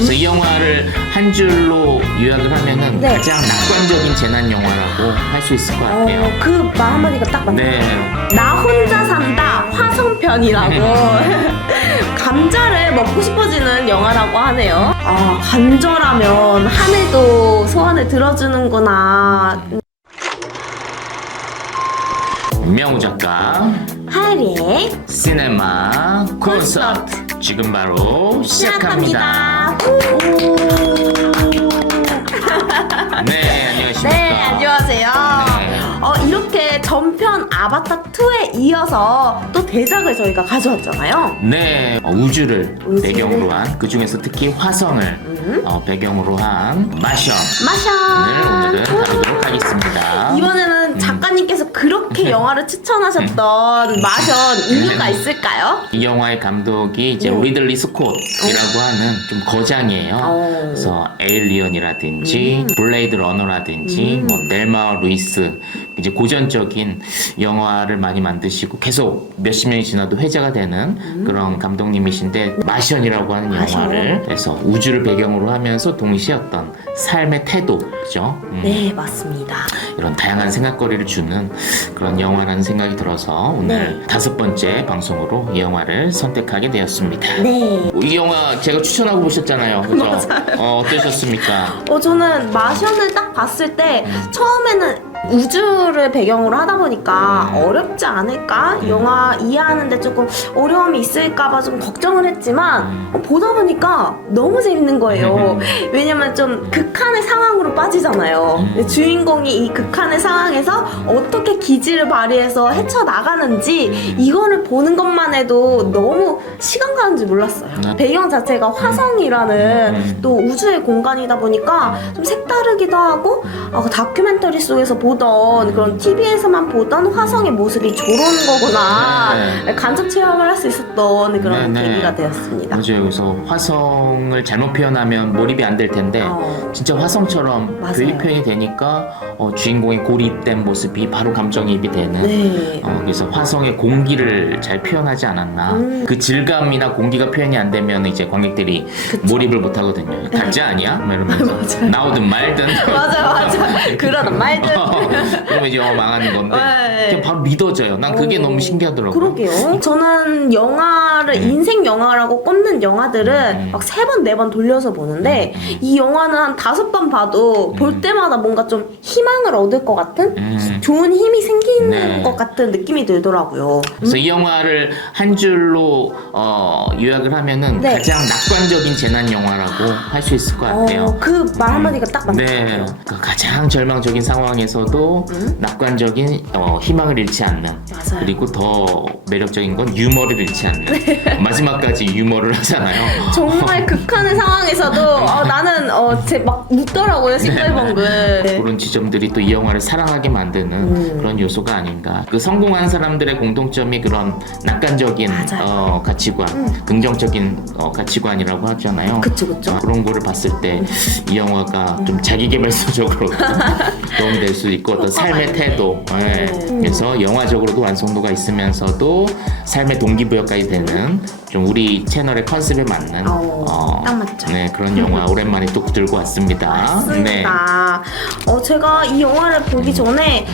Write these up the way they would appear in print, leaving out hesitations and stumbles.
그래서 이 영화를 한 줄로 요약을 하면은 그 말 한마디가 딱 맞네요. 네. 나 혼자 산다 화성편이라고. 감자를 먹고 싶어지는 영화라고 하네요. 아, 간절하면 하늘도 소원을 들어주는구나. 명우 작가 하리의 시네마 콘서트 지금 바로 시작합니다. 네, 안녕하십니까. 네, 안녕하세요. 네. 이렇게 전편 아바타2에 이어서 또 대작을 저희가 가져왔잖아요. 네, 우주를 배경으로 한, 그 중에서 특히 화성을 배경으로 한 마션을 오늘은 다루도록 하겠습니다. 이번에는 작가님께서 그렇게 영화를 추천하셨던 마션 이유가 있을까요? 이 영화의 감독이 이제 리들리 스콧이라고 하는 좀 거장이에요. 그래서 에일리언이라든지 블레이드 러너라든지 뭐 델마 루이스 이제 고전적인 영화를 많이 만드시고 계속 몇십 년이 지나도 회자가 되는 그런 감독님이신데 마션이라고 하는 영화를 해서 우주를 배경으로 하면서 동시에 어떤 삶의 태도죠. 네, 맞습니다. 이런 다양한 생각거리를 주는 그런 영화라는 생각이 들어서 오늘 5번째 방송으로 이 영화를 선택하게 되었습니다. 네. 이 영화 제가 추천하고 보셨잖아요. 그죠? 어떠셨습니까? 저는 마션을 딱 봤을 때 처음에는 우주를 배경으로 하다 보니까 어렵지 않을까? 영화 이해하는데 조금 어려움이 있을까봐 좀 걱정을 했지만 보다 보니까 너무 재밌는 거예요. 왜냐면 좀 극한의 상황으로 빠지잖아요. 주인공이 이 극한의 상황에서 어떻게 기지를 발휘해서 헤쳐나가는지 이거를 보는 것만 해도 너무 시간 가는 줄 몰랐어요. 배경 자체가 화성이라는 또 우주의 공간이다 보니까 좀 색다르기도 하고 그 다큐멘터리 속에서 보던 그런 TV에서만 보던 화성의 모습이 저런 거구나 간접 체험을 할 수 있었던 그런 계기가 되었습니다. 맞아요. 그래서 화성을 잘못 표현하면 몰입이 안 될 텐데 진짜 화성처럼 교육 표현이 되니까 주인공의 고립된 모습이 바로 감정이입이 되는 그래서 화성의 공기를 잘 표현하지 않았나 그 질감이나 공기가 표현이 안 되면 이제 관객들이 몰입을 못 하거든요. 가짜 아니야? 막 이러면서 나오든 말든 맞아 그러든 말든 그러면 이제 영화 망하는 건데 그냥 바로 믿어져요. 난 그게 너무 신기하더라고요. 그러게요. 저는 영화를 인생 영화라고 꼽는 영화들은 막 3번, 4번 돌려서 보는데 이 영화는 한 5번 봐도 볼 때마다 뭔가 좀 희망을 얻을 것 같은 좋은 힘이 생기는 것 같은 느낌이 들더라고요. 그래서 이 영화를 한 줄로 요약을 하면은 가장 낙관적인 재난 영화라고 할 수 있을 것 같아요. 그 말 한마디가 딱 맞네요. 네, 그 가장 절망적인 상황에서도 낙관적인 희망을 잃지 않는 맞아요. 그리고 더 매력적인 건 유머를 잃지 않는 마지막까지 유머를 하잖아요. 정말 극한의 상황에서도 나는 막 웃더라고요 싱글벙글. 그런 지점들이 또 이 영화를 사랑하게 만드는 그런 요소가 아닌가. 그 성공한 사람들의 공통점이 그런 낙관적인 가치관, 긍정적인 가치관이라고 하잖아요. 그쵸. 그런 거를 봤을 때 이 영화가 좀 자기계발서적으로도 도움될 수 있고 어떤 삶의 태도 그래서 영화적으로도 완성도가 있으면서도 삶의 동기부여까지 되는 좀 우리 채널의 컨셉에 맞는 딱 맞죠. 네, 그런 영화 오랜만에 또 들고 왔습니다. 맞습니다. 제가 이 영화를 보기 전에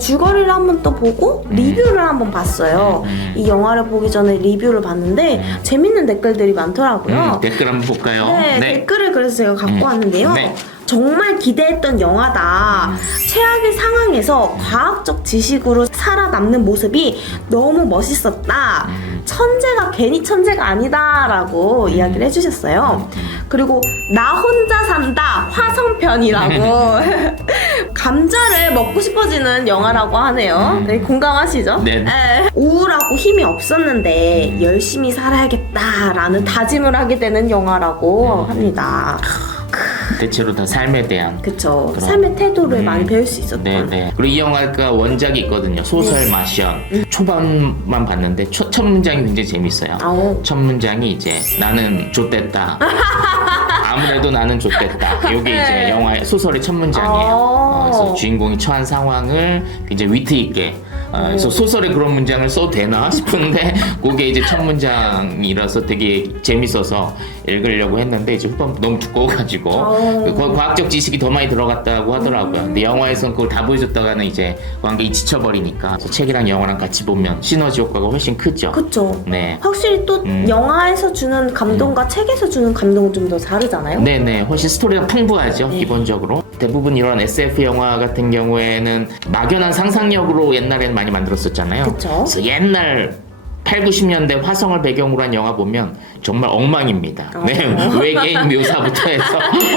줄거리를 한번 또 보고 리뷰를 한번 봤어요. 이 영화를 보기 전에 리뷰를 봤는데 재밌는 댓글들이 많더라고요. 댓글 한번 볼까요? 네, 댓글을 그래서 제가 갖고 왔는데요. 네. 정말 기대했던 영화다. 최악의 상황에서 과학적 지식으로 살아남는 모습이 너무 멋있었다. 천재가 괜히 천재가 아니다라고 이야기를 해주셨어요. 그리고 나 혼자 산다 화성편이라고 감자를 먹고 싶어지는 영화라고 하네요. 네, 공감하시죠? 네. 우울하고 힘이 없었는데 열심히 살아야겠다라는 다짐을 하게 되는 영화라고 합니다. 대체로 다 삶에 대한 그쵸. 삶의 태도를 많이 배울 수 있었던. 네네. 그리고 이 영화가 원작이 있거든요. 소설 마션. 초반만 봤는데 첫 문장이 굉장히 재밌어요. 첫 문장이 이제 나는 좆됐다. 아무래도 나는 좆됐다. 이게 이제 영화의 소설의 첫 문장이에요. 그래서 주인공이 처한 상황을 굉장히 위트 있게 그래서 소설에 그런 문장을 써도 되나 싶은데 그게 이제 첫 문장이라서 되게 재밌어서 읽으려고 했는데 이제 후반부 너무 두꺼워가지고 거의 과학적 지식이 더 많이 들어갔다고 하더라고요. 근데 영화에서는 그걸 다 보여줬다가는 이제 관객이 지쳐버리니까 그래서 책이랑 영화랑 같이 보면 시너지 효과가 훨씬 크죠. 그쵸. 네. 확실히 또 영화에서 주는 감동과 책에서 주는 감동은 좀 더 다르잖아요. 네네, 훨씬 스토리가 풍부하죠. 네. 기본적으로 대부분 이런 SF 영화 같은 경우에는 막연한 상상력으로 옛날에는 많이 만들었었잖아요. 그쵸. 그래서 옛날 8, 90년대 화성을 배경으로 한 영화 보면 정말 엉망입니다. 네, 외계인 묘사부터 해서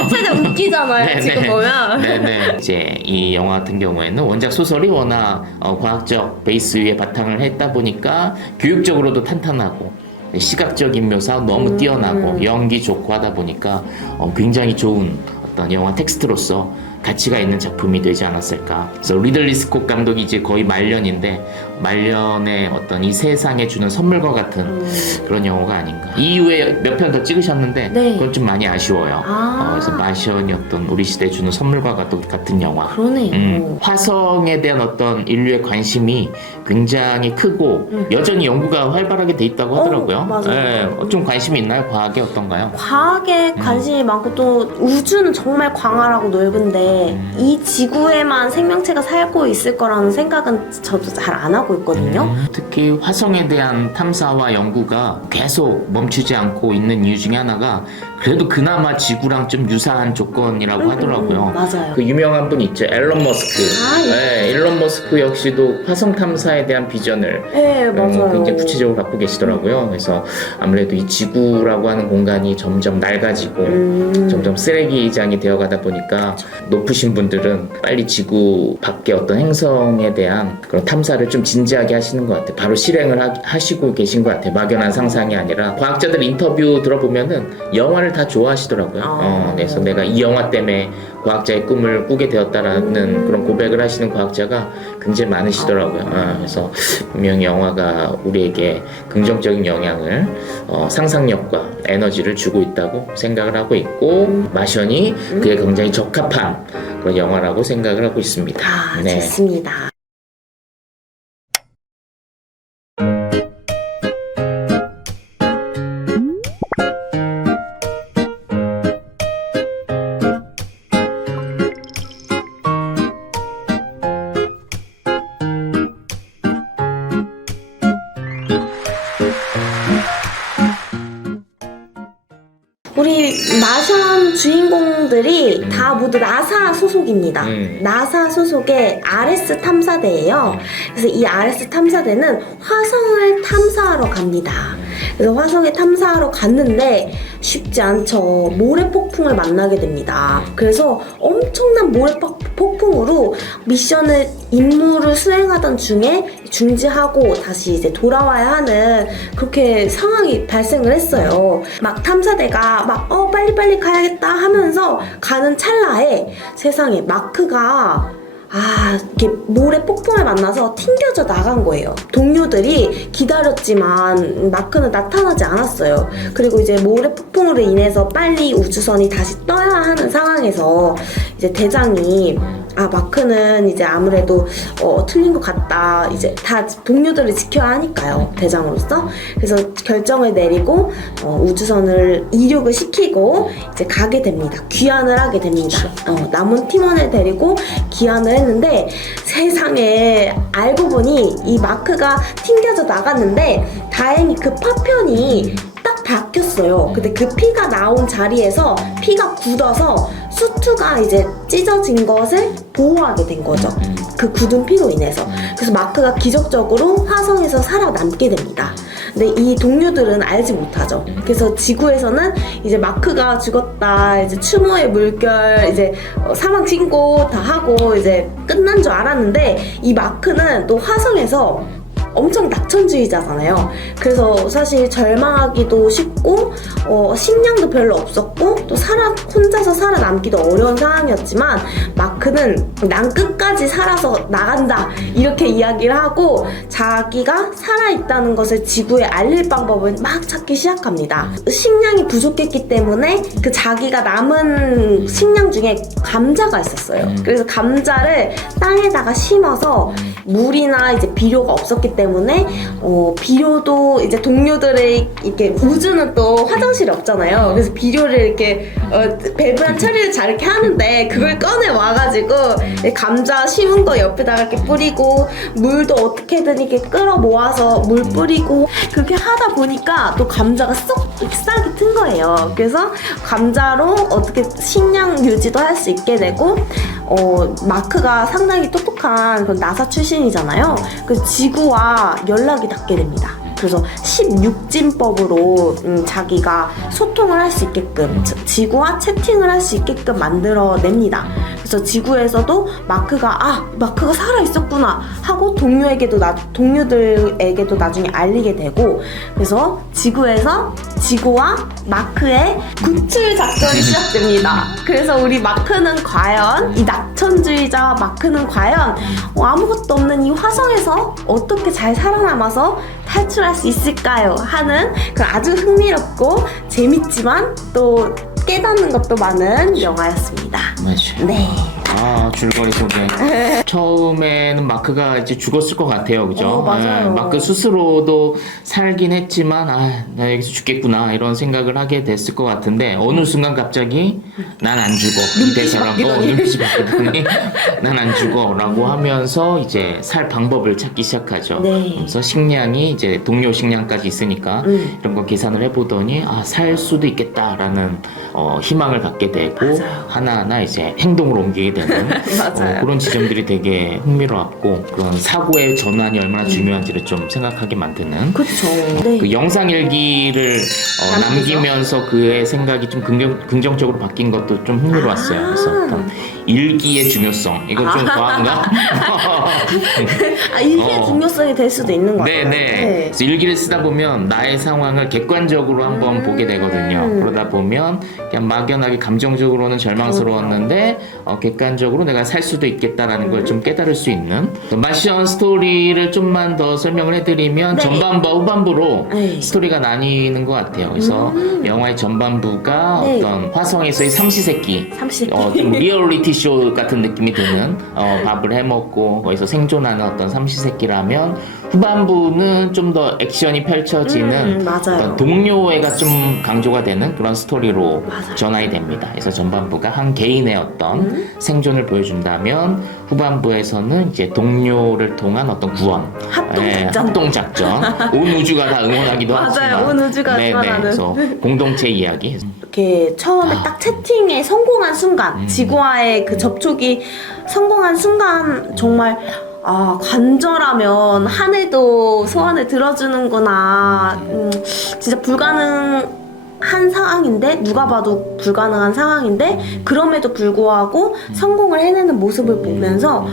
살짝 웃기잖아요. 네네. 지금 보면. 네네. 이제 이 영화 같은 경우에는 원작 소설이 워낙 과학적 베이스 위에 바탕을 했다 보니까 교육적으로도 탄탄하고 시각적인 묘사 너무 뛰어나고 연기 좋고 하다 보니까 굉장히 좋은 어떤 영화 텍스트로서 가치가 있는 작품이 되지 않았을까. 그래서 리들리 스콧 감독이 이제 거의 말년인데 말년의 어떤 이 세상에 주는 선물과 같은 그런 영화가 아닌가. 이후에 몇 편 더 찍으셨는데 네. 그건 좀 많이 아쉬워요. 그래서 마션이 어떤 우리 시대에 주는 선물과 같은 영화. 그러네요. 화성에 대한 어떤 인류의 관심이 굉장히 크고 여전히 연구가 활발하게 돼 있다고 하더라고요. 맞아요. 네, 좀 관심이 있나요? 과학에 어떤가요? 과학에 관심이 많고 또 우주는 정말 광활하고 넓은데 이 지구에만 생명체가 살고 있을 거라는 생각은 저도 잘 안 하고 있거든요. 특히 화성에 대한 탐사와 연구가 계속 멈추지 않고 있는 이유 중에 하나가 그래도 그나마 지구랑 좀 유사한 조건이라고 하더라고요. 맞아요. 그 유명한 분 있죠, 앨런 머스크. 네, 앨런 머스크 역시도 화성 탐사에 대한 비전을 네, 맞아요. 굉장히 구체적으로 갖고 계시더라고요. 그래서 아무래도 이 지구라고 하는 공간이 점점 낡아지고 점점 쓰레기장이 되어가다 보니까 높으신 분들은 빨리 지구 밖에 어떤 행성에 대한 그런 탐사를 좀 진지하게 하시는 것 같아요. 바로 실행을 하시고 계신 것 같아요. 막연한 상상이 아니라 과학자들 인터뷰 들어보면은 영화를 다 좋아하시더라고요. 그래서 내가 이 영화 때문에 과학자의 꿈을 꾸게 되었다라는 그런 고백을 하시는 과학자가 굉장히 많으시더라고요. 그래서 분명히 영화가 우리에게 긍정적인 영향을 상상력과 에너지를 주고 있다고 생각을 하고 있고 마션이 그에 굉장히 적합한 그런 영화라고 생각을 하고 있습니다. 좋습니다. 우리 마션 주인공들이 다 모두 나사 소속입니다. 나사 소속의 아레스 탐사대예요. 그래서 이 아레스 탐사대는 화성을 탐사하러 갑니다. 그래서 화성에 탐사하러 갔는데 쉽지 않죠. 모래폭풍을 만나게 됩니다. 그래서 엄청난 모래폭풍으로 미션을 임무를 수행하던 중에 중지하고 다시 이제 돌아와야 하는 그렇게 상황이 발생을 했어요. 막 탐사대가 막 빨리빨리 가야겠다 하면서 가는 찰나에 세상에 마크가 이렇게 모래 폭풍을 만나서 튕겨져 나간 거예요. 동료들이 기다렸지만 마크는 나타나지 않았어요. 그리고 이제 모래 폭풍으로 인해서 빨리 우주선이 다시 떠야 하는 상황에서 이제 대장이 마크는 이제 아무래도 틀린 것 같다. 이제 다 동료들을 지켜야 하니까요. 대장으로서. 그래서 결정을 내리고 우주선을 이륙을 시키고 이제 가게 됩니다. 귀환을 하게 됩니다. 남은 팀원을 데리고 귀환을 했는데 세상에 알고 보니 이 마크가 튕겨져 나갔는데 다행히 그 파편이 딱 바뀌었어요. 근데 그 피가 나온 자리에서 피가 굳어서 수트가 이제 찢어진 것을 보호하게 된 거죠. 그 굳은 피로 인해서. 그래서 마크가 기적적으로 화성에서 살아남게 됩니다. 근데 이 동료들은 알지 못하죠. 그래서 지구에서는 이제 마크가 죽었다, 이제 추모의 물결, 이제 사망 신고 다 하고 이제 끝난 줄 알았는데 이 마크는 또 화성에서 엄청 낙천주의자잖아요. 그래서 사실 절망하기도 쉽고 식량도 별로 없었고 또 혼자서 살아남기도 어려운 상황이었지만 마크는 난 끝까지 살아서 나간다 이렇게 이야기를 하고 자기가 살아있다는 것을 지구에 알릴 방법을 막 찾기 시작합니다. 식량이 부족했기 때문에 그 자기가 남은 식량 중에 감자가 있었어요. 그래서 감자를 땅에다가 심어서 물이나 이제 비료가 없었기 때문에 비료도 이제 동료들의 이렇게 우주는 또 화장실이 없잖아요. 그래서 비료를 이렇게 배분 처리를 잘 이렇게 하는데 그걸 꺼내 와가지고 감자 심은 거 옆에다가 이렇게 뿌리고 물도 어떻게든 이렇게 끌어 모아서 물 뿌리고 그렇게 하다 보니까 또 감자가 싹이 튼 거예요. 그래서 감자로 어떻게 식량 유지도 할 수 있게 되고 마크가 상당히 똑똑한 그런 나사 출신이잖아요. 그래서 지구와 연락이 닿게 됩니다. 그래서 16진법으로 자기가 소통을 할 수 있게끔 지구와 채팅을 할 수 있게끔 만들어냅니다. 그래서 지구에서도 마크가 살아있었구나 하고 동료들에게도 나중에 알리게 되고 그래서 지구에서 지구와 마크의 구출 작전이 시작됩니다. 그래서 우리 마크는 과연 이 낙천주의자 마크는 과연 아무것도 없는 이 화성에서 어떻게 잘 살아남아서 탈출할 수 있을까요? 하는 그 아주 흥미롭고 재밌지만 또 깨닫는 것도 많은 영화였습니다. 맞아요. 네. 줄거리 소개. 처음에는 마크가 이제 죽었을 것 같아요, 그죠? 맞아요. 마크 스스로도 살긴 했지만, 나 여기서 죽겠구나, 이런 생각을 하게 됐을 것 같은데, 어느 순간 갑자기, 난 안 죽어. 이 대사라고, 눈빛이 바뀌더니, 난 안 죽어. 라고 하면서, 이제 살 방법을 찾기 시작하죠. 네. 그래서 식량이 이제 동료 식량까지 있으니까, 이런 거 계산을 해보더니, 살 수도 있겠다라는, 희망을 갖게 되고, 맞아요. 하나하나 이제 행동으로 옮기게 되는 맞아요. 그런 지점들이 되게 흥미로웠고 그런 사고의 전환이 얼마나 중요한지를 좀 생각하게 만드는 그쵸. 네. 그 영상 일기를 남기면서 그의 생각이 좀 긍정적으로 바뀐 것도 좀 흥미로웠어요. 그래서 어떤 일기의 중요성 이건 좀 과한가? 일기의 중요성이 될 수도 있는 것 같아요. 네네. 그래서 일기를 쓰다 보면 나의 상황을 객관적으로 한번 보게 되거든요. 그러다 보면 그냥 막연하게 감정적으로는 절망스러웠는데 객관적으로 내가 살 수도 있겠다라는 걸 좀 깨달을 수 있는 마션 스토리를 좀만 더 설명을 해드리면 네. 전반부와 후반부로 네. 스토리가 나뉘는 것 같아요. 그래서 영화의 전반부가 네. 어떤 화성에서의 삼시세끼 좀 리얼리티 쇼 같은 느낌이 드는 밥을 해먹고 거기서 생존하는 어떤 삼시세끼라면 후반부는 좀 더 액션이 펼쳐지는 어떤 동료애가 좀 강조가 되는 그런 스토리로 전환이 됩니다. 그래서 전반부가 한 개인의 어떤 생존을 보여준다면 후반부에서는 이제 동료를 통한 어떤 구원, 합동작전, 온 우주가 다 응원하기도 하지만 맞아요. 온 우주가 응원하는. 그래서 공동체 이야기. 이렇게 처음에 딱 채팅에 성공한 순간 지구와의 그 접촉이 성공한 순간 정말 간절하면 하늘도 소원을 들어주는구나. 진짜 불가능한 상황인데 누가 봐도 불가능한 상황인데 그럼에도 불구하고 성공을 해내는 모습을 보면서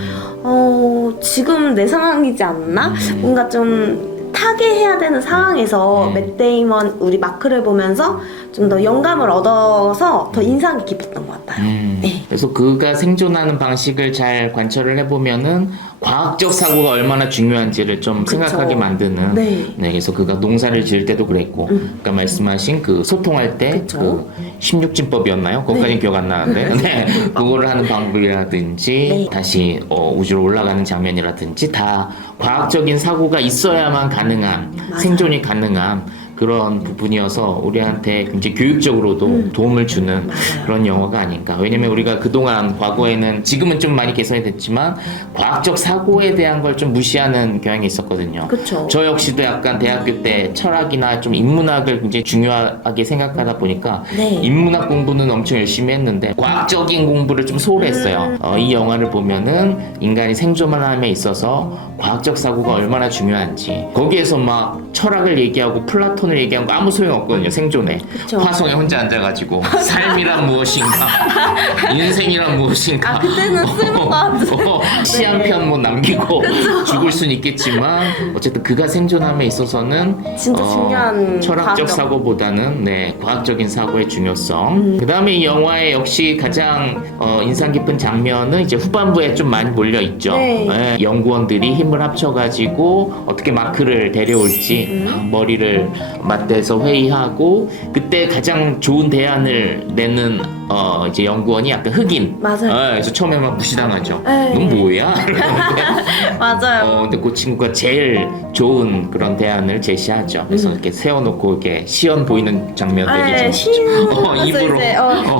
지금 내 상황이지 않나? 뭔가 좀 타개해야 되는 상황에서 맷 데이먼 우리 마크를 보면서 좀 더 영감을 얻어서 더 인상이 깊었던 것 같아요. 네. 그래서 그가 생존하는 방식을 잘 관찰을 해보면은 과학적 사고가 얼마나 중요한지를 좀 생각하게 만드는. 네. 그래서 그가 농사를 지을 때도 그랬고, 아까 말씀하신 그 소통할 때 그 16진법이었나요? 그것까지 기억 안 나는데, 그거를 하는 방법이라든지 다시 우주로 올라가는 장면이라든지 다 과학적인 사고가 있어야만 가능한 생존이 가능한. 그런 부분이어서 우리한테 굉장히 교육적으로도 도움을 주는 그런 영화가 아닌가. 왜냐면 우리가 그동안 과거에는 지금은 좀 많이 개선이 됐지만 과학적 사고에 대한 걸 좀 무시하는 경향이 있었거든요. 그쵸. 저 역시도 약간 대학교 때 철학이나 좀 인문학을 굉장히 중요하게 생각하다 보니까 인문학 공부는 엄청 열심히 했는데 과학적인 공부를 좀 소홀히 했어요. 이 영화를 보면은 인간이 생존함에 있어서 과학적 사고가 얼마나 중요한지 거기에서 막 철학을 얘기하고 플라톤 패턴을 얘기한 거 아무 소용 없거든요. 생존에. 그쵸. 화성에 혼자 앉아가지고 삶이란 무엇인가, 인생이란 무엇인가. 아, 그때는 쓸모가 시 한 편 뭐 남기고 죽을 순 있겠지만 어쨌든 그가 생존함에 있어서는 진짜 중요한 철학적 과정. 사고보다는 과학적인 사고의 중요성. 그다음에 이 영화의 역시 가장 인상 깊은 장면은 이제 후반부에 좀 많이 몰려 있죠. 네. 연구원들이 힘을 합쳐가지고 어떻게 마크를 데려올지 머리를 맞대서 회의하고 그때 가장 좋은 대안을 내는 이제 연구원이 약간 흑인. 맞아요. 그래서 처음에 막 무시당하죠. 네. 넌 뭐야? 이러는데 맞아요. 근데 그 친구가 제일 좋은 그런 대안을 제시하죠. 그래서 이렇게 세워놓고 이렇게 시연 보이는 장면들이 네, 좀 입으로 이제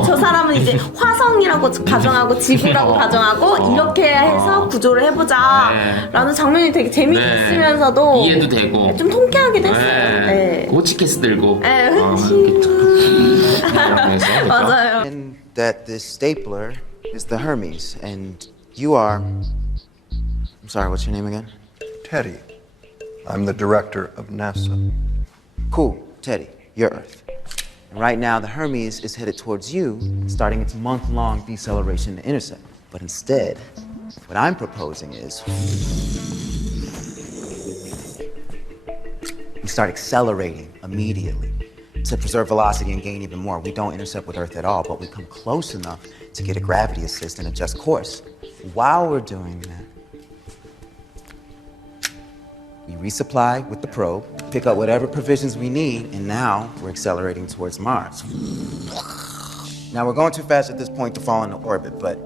저 사람은 이제 화성이라고 가정하고 지구라고 가정하고 이렇게 해서 구조를 해보자 네. 라는 장면이 되게 재미있으면서도 이해도 되고 좀 통쾌하기도 했어요. 네. 호치케스 들고 네, 이러면서 그죠? 맞아요. And that this stapler is the Hermes, and you are. I'm sorry, what's your name again? Teddy. I'm the director of NASA. Cool, Teddy, you're Earth. And right now, the Hermes is headed towards you, starting its month-long deceleration to intercept. But instead, what I'm proposing is we start accelerating immediately to preserve velocity and gain even more. We don't intercept with Earth at all, but we come close enough to get a gravity assist and adjust course. While we're doing that, we resupply with the probe, pick up whatever provisions we need, and now we're accelerating towards Mars. Now we're going too fast at this point to fall into orbit, but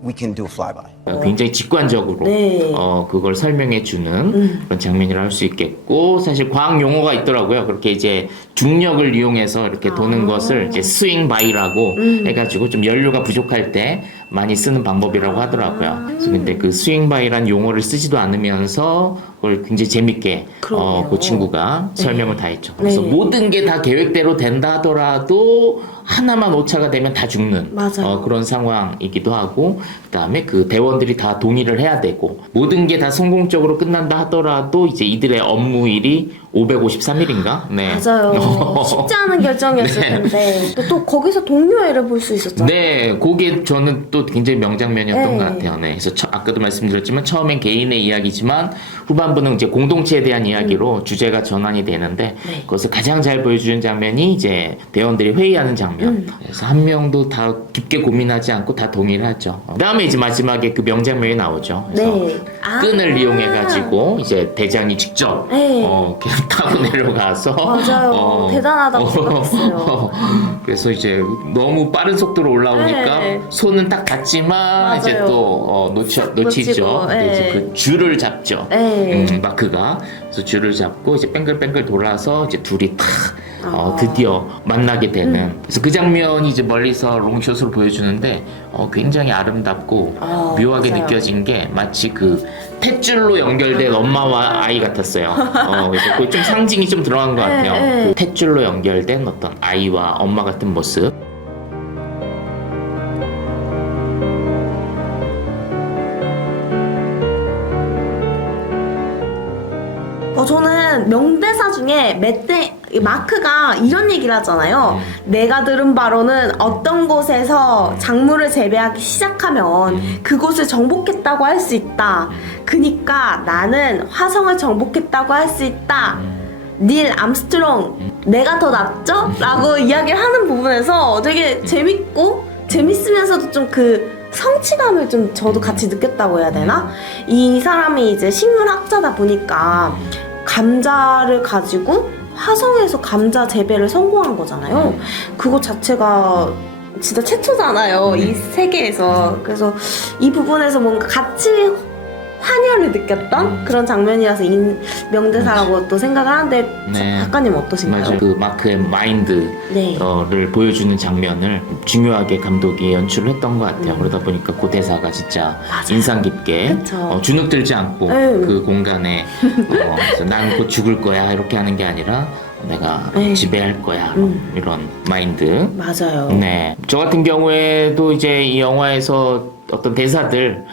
we can do a flyby. 굉장히 직관적으로 네. 그걸 설명해 주는 그런 장면이라 할 수 있겠고 사실 과학 용어가 있더라고요. 그렇게 이제 중력을 이용해서 이렇게 도는 것을 이제 스윙 바이라고 해가지고 좀 연료가 부족할 때 많이 쓰는 방법이라고 하더라고요. 그래서 근데 그 스윙 바이란 용어를 쓰지도 않으면서 그걸 굉장히 재밌게 그러게요. 그 친구가 설명을 다 했죠. 그래서 네. 모든 게 다 계획대로 된다 하더라도 하나만 오차가 되면 다 죽는 맞아요. 그런 상황이기도 하고 그다음에 그 대원들이 다 동의를 해야 되고 모든 게 다 성공적으로 끝난다 하더라도 이제 이들의 업무일이 553일인가? 네. 맞아요. 쉽지 않은 결정이었을 네. 텐데 또 거기서 동료애를 볼 수 있었잖아요. 네, 그게 저는 또 굉장히 명장면이었던 네. 것 같아요. 네, 그래서 아까도 말씀드렸지만 처음엔 개인의 이야기지만 후반부는 이제 공동체에 대한 이야기로 주제가 전환이 되는데 네. 그것을 가장 잘 보여주는 장면이 이제 대원들이 회의하는 장면. 그래서 한 명도 다 깊게 고민하지 않고 다 동의를 하죠. 그다음에 이제 마지막에 그 명장면이 나오죠. 그래서 네. 끈을 이용해가지고 이제 대장이 직접 네. 그냥 타고 내려가서 맞아요. 대단하다고 생각했어요. 그래서 이제 너무 빠른 속도로 올라오니까 네. 손은 딱 닿지만 이제 맞아요. 또 놓치고, 놓치죠. 근데 이제 네. 그 줄을 잡죠. 네. 마크가 그래서 줄을 잡고 이제 뺑글뺑글 돌아서 이제 둘이 탁 드디어 만나게 되는. 그래서 그 장면이 이제 멀리서 롱숏으로 보여주는데 굉장히 아름답고 묘하게 맞아요. 느껴진 게 마치 그 탯줄로 연결된 엄마와 아이 같았어요. 그래서 그 좀 상징이 좀 들어간 것 같아요. 네. 그 탯줄로 연결된 어떤 아이와 엄마 같은 모습. 저는 명대사 중에 마크가 이런 얘기를 하잖아요. 내가 들은 바로는 어떤 곳에서 작물을 재배하기 시작하면 그곳을 정복했다고 할 수 있다. 그니까 나는 화성을 정복했다고 할 수 있다. 닐 암스트롱, 내가 더 낫죠? 라고 이야기를 하는 부분에서 되게 재밌고 재밌으면서도 좀 그 성취감을 좀 저도 같이 느꼈다고 해야 되나? 이 사람이 이제 식물학자다 보니까 감자를 가지고 화성에서 감자 재배를 성공한 거잖아요. 그거 자체가 진짜 최초잖아요. 이 세계에서. 그래서 이 부분에서 뭔가 같이 환혈을 느꼈던 그런 장면이라서 명대사라고 또 생각을 하는데 네. 작가님 어떠신가요? 맞아요. 그 마크의 마인드를 네. 보여주는 장면을 중요하게 감독이 연출을 했던 것 같아요. 그러다 보니까 그 대사가 진짜 맞아요. 인상 깊게 그쵸. 주눅 들지 않고 그 공간에 난 곧 죽을 거야 이렇게 하는 게 아니라 내가 지배할 거야 이런 마인드. 맞아요. 네. 저 같은 경우에도 이제 이 영화에서 어떤 대사들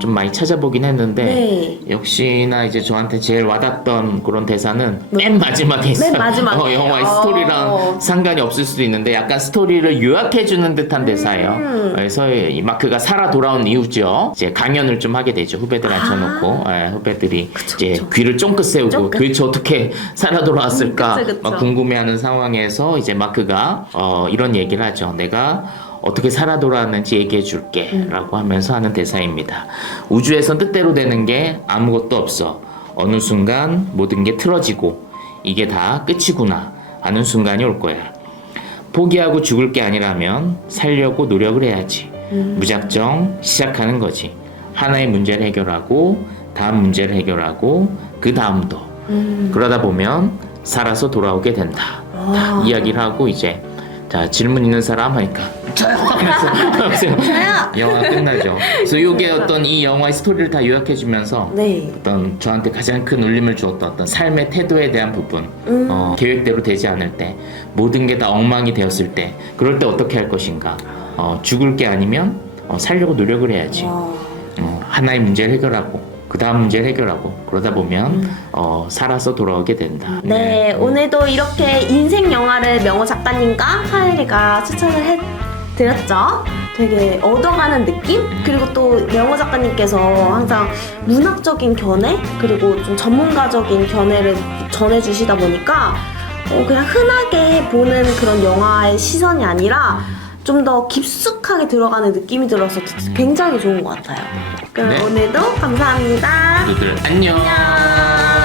좀 많이 찾아보긴 했는데 네. 역시나 이제 저한테 제일 와닿던 그런 대사는 맨 마지막에 있어요. 맨 마지막에. 영화의 스토리랑 상관이 없을 수도 있는데 약간 스토리를 요약해주는 듯한 대사예요. 그래서 이 마크가 살아 돌아온 이후죠. 이제 강연을 좀 하게 되죠. 후배들 앉혀놓고 후배들이 이제 그쵸. 귀를 쫑긋 세우고 쫑긋. 도대체 어떻게 살아 돌아왔을까 그쵸. 막 궁금해하는 상황에서 이제 마크가 이런 얘기를 하죠. 내가 어떻게 살아 돌아왔는지 얘기해 줄게 라고 하면서 하는 대사입니다. 우주에선 뜻대로 되는 게 아무것도 없어. 어느 순간 모든 게 틀어지고 이게 다 끝이구나 하는 순간이 올 거야. 포기하고 죽을 게 아니라면 살려고 노력을 해야지. 무작정 시작하는 거지. 하나의 문제를 해결하고 다음 문제를 해결하고 그 다음도 그러다 보면 살아서 돌아오게 된다. 다 이야기를 하고 이제 자 질문 있는 사람 하니까 저요 하면서 영화 끝나죠. 그래서 이게 어떤 이 영화의 스토리를 다 요약해주면서 네. 어떤 저한테 가장 큰 울림을 주었던 어떤 삶의 태도에 대한 부분 계획대로 되지 않을 때 모든 게 다 엉망이 되었을 때 그럴 때 어떻게 할 것인가 죽을 게 아니면 살려고 노력을 해야지. 하나의 문제를 해결하고 그 다음 문제를 해결하고 그러다 보면 살아서 돌아오게 된다. 네, 오늘도 이렇게 인생 영화를 명호 작가님과 하엘이가 추천을 해드렸죠. 되게 얻어가는 느낌? 그리고 또 명호 작가님께서 항상 문학적인 견해? 그리고 좀 전문가적인 견해를 전해주시다 보니까 그냥 흔하게 보는 그런 영화의 시선이 아니라 좀 더 깊숙하게 들어가는 느낌이 들어서 굉장히 좋은 것 같아요. 그럼 네. 오늘도 감사합니다. 모두들 안녕. 안녕.